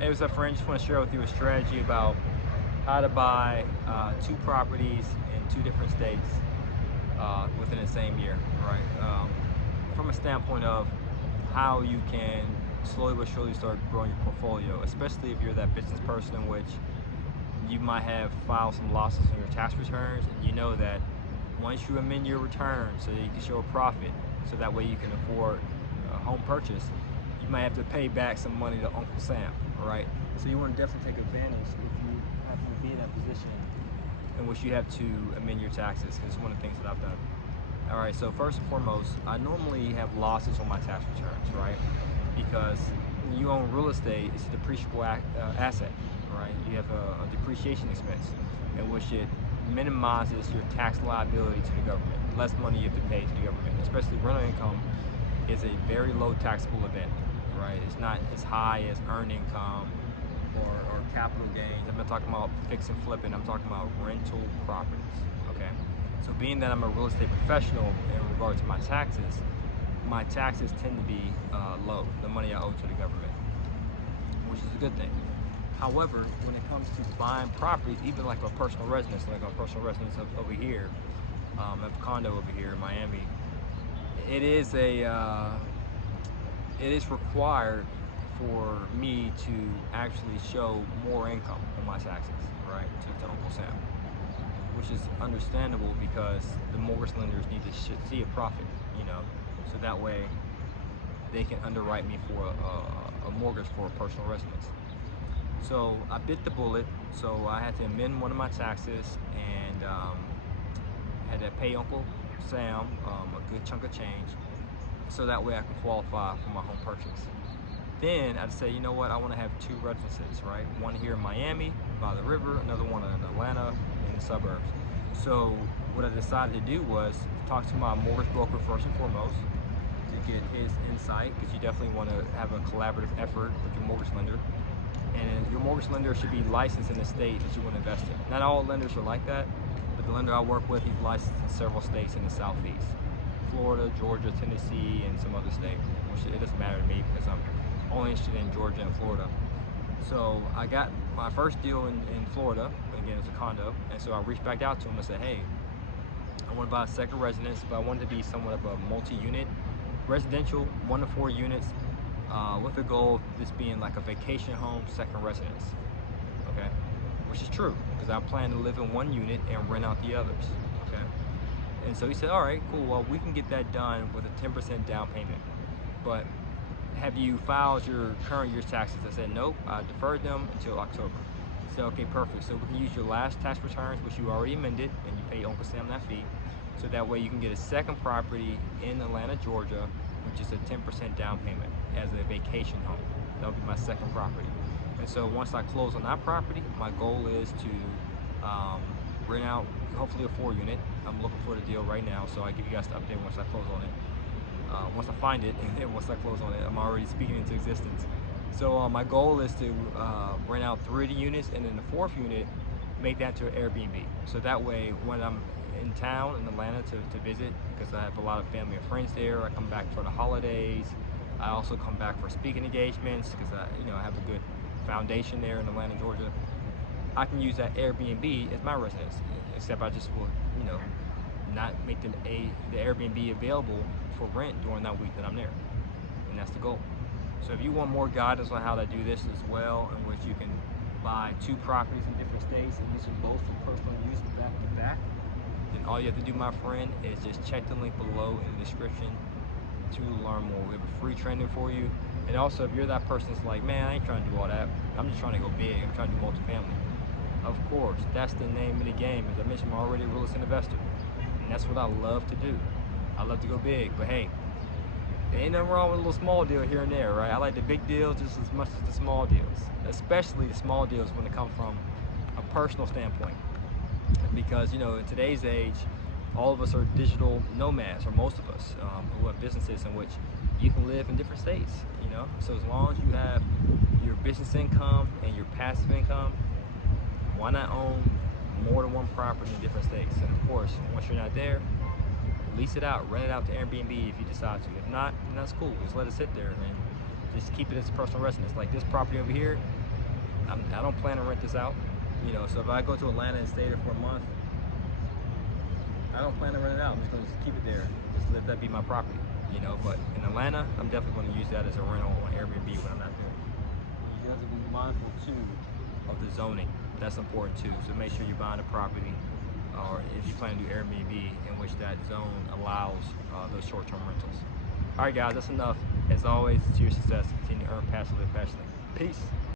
Hey, what's up, friend? Just want to share with you a strategy about how to buy 2 properties in 2 different states within the same year, right? From a standpoint of how you can slowly but surely start growing your portfolio, especially if you're that business person in which you might have filed some losses on your tax returns, and you know that once you amend your return so that you can show a profit, so that way you can afford a home purchase, you might have to pay back some money to Uncle Sam, right? So you want to definitely take advantage if you happen to be in that position in which you have to amend your taxes, because it's one of the things that I've done. All right, so first and foremost, I normally have losses on my tax returns, right? Because when you own real estate, it's a depreciable asset, right? You have a depreciation expense in which it minimizes your tax liability to the government. Less money you have to pay to the government, especially rental income is a very low taxable event, right? It's not as high as earned income or capital gains. I'm not talking about fix and flipping, I'm talking about rental properties, okay? So being that I'm a real estate professional in regard to my taxes tend to be low, the money I owe to the government, which is a good thing. However, when it comes to buying properties, even like a personal residence, over here, I have a condo over here in Miami, it is required for me to actually show more income on my taxes, right, to Uncle Sam, which is understandable because the mortgage lenders need to see a profit, so that way they can underwrite me for a mortgage for a personal residence. So I bit the bullet, so I had to amend one of my taxes and had to pay Uncle Sam a good chunk of change, so that way I can qualify for my home purchase. Then I'd say, you know what, I want to have 2 residences, right? One here in Miami by the river, another one in Atlanta in the suburbs. So what I decided to do was talk to my mortgage broker first and foremost to get his insight, because you definitely want to have a collaborative effort with your mortgage lender. And your mortgage lender should be licensed in the state that you want to invest in. Not all lenders are like that, but the lender I work with, he's licensed in several states in the Southeast. Florida, Georgia, Tennessee, and some other state, which it doesn't matter to me because I'm only interested in Georgia and Florida. So I got my first deal in Florida, again it's a condo, and so I reached back out to him and said, hey, I want to buy a second residence, but I want it to be somewhat of a multi-unit residential, 1 to 4 units, with the goal of this being like a vacation home second residence, okay? Which is true, because I plan to live in 1 unit and rent out the others, okay? And so he said, all right, cool, well, we can get that done with a 10% down payment, but have you filed your current year's taxes? I said, nope, I deferred them until October. He said, okay, perfect, so we can use your last tax returns, which you already amended, and you pay Uncle Sam that fee, so that way you can get a second property in Atlanta, Georgia, which is a 10% down payment as a vacation home. That would be my second property. And so once I close on that property, my goal is to rent out hopefully a 4 unit. I'm looking for the deal right now, so I'll give you guys the update once I close on it. Once I find it, and then once I close on it, I'm already speaking into existence. So my goal is to rent out 3 of the units, and then the 4th unit, make that to an Airbnb. So that way, when I'm in town in Atlanta to visit, because I have a lot of family and friends there, I come back for the holidays. I also come back for speaking engagements, because I have a good foundation there in Atlanta, Georgia. I can use that Airbnb as my residence, except I just will, not make the Airbnb available for rent during that week that I'm there, and that's the goal. So if you want more guidance on how to do this as well, in which you can buy 2 properties in different states and use them both for personal use back to back, then all you have to do, my friend, is just check the link below in the description to learn more. We have a free training for you. And also, if you're that person that's like, man, I ain't trying to do all that, I'm just trying to go big, I'm trying to do multifamily, of course, that's the name of the game. As I mentioned, I'm already a real estate investor, and that's what I love to do. I love to go big, but hey, there ain't nothing wrong with a little small deal here and there, right? I like the big deals just as much as the small deals, especially the small deals when it comes from a personal standpoint. Because, in today's age, all of us are digital nomads, or most of us, who have businesses in which you can live in different states, So as long as you have your business income and your passive income, why not own more than 1 property in different states? And of course, once you're not there, lease it out, rent it out to Airbnb if you decide to. If not, then that's cool. Just let it sit there and just keep it as a personal residence. Like this property over here, I don't plan to rent this out. You know, so if I go to Atlanta and stay there for a month, I don't plan to rent it out. I'm just going to keep it there. Just let that be my property. You know, but in Atlanta, I'm definitely going to use that as a rental on Airbnb when I'm not there. You have to be mindful too of the zoning. That's important too. So make sure you're buying a property, or if you plan to do Airbnb, in which that zone allows those short-term rentals. All right, guys, that's enough. As always, to your success, continue to earn passively and passionately. Peace.